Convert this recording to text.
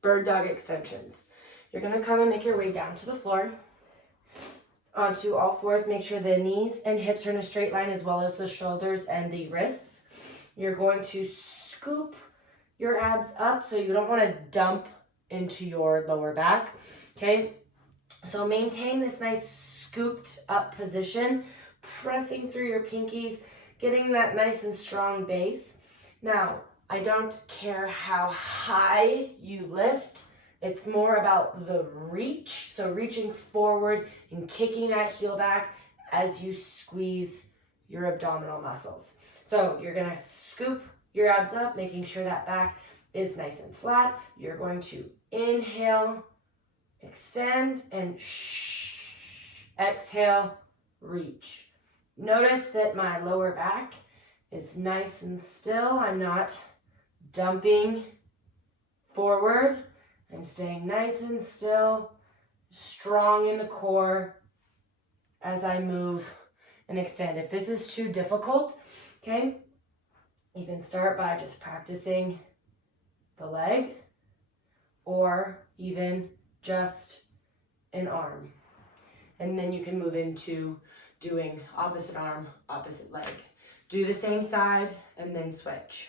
bird dog extensions. You're gonna come and make your way down to the floor, onto all fours. Make sure the knees and hips are in a straight line, as well as the shoulders and the wrists. You're going to scoop your abs up, so you don't want to dump into your lower back, okay? So maintain this nice scooped up position, pressing through your pinkies, getting that nice and strong base. Now, I don't care how high you lift. It's more about the reach. So reaching forward and kicking that heel back as you squeeze your abdominal muscles. So you're gonna scoop your abs up, making sure that back is nice and flat. You're going to inhale, extend, and exhale, reach. Notice that my lower back is nice and still. I'm not dumping forward. I'm staying nice and still, strong in the core as I move and extend. If this is too difficult, okay, you can start by just practicing the leg or even just an arm. And then you can move into doing opposite arm, opposite leg. Do the same side and then switch.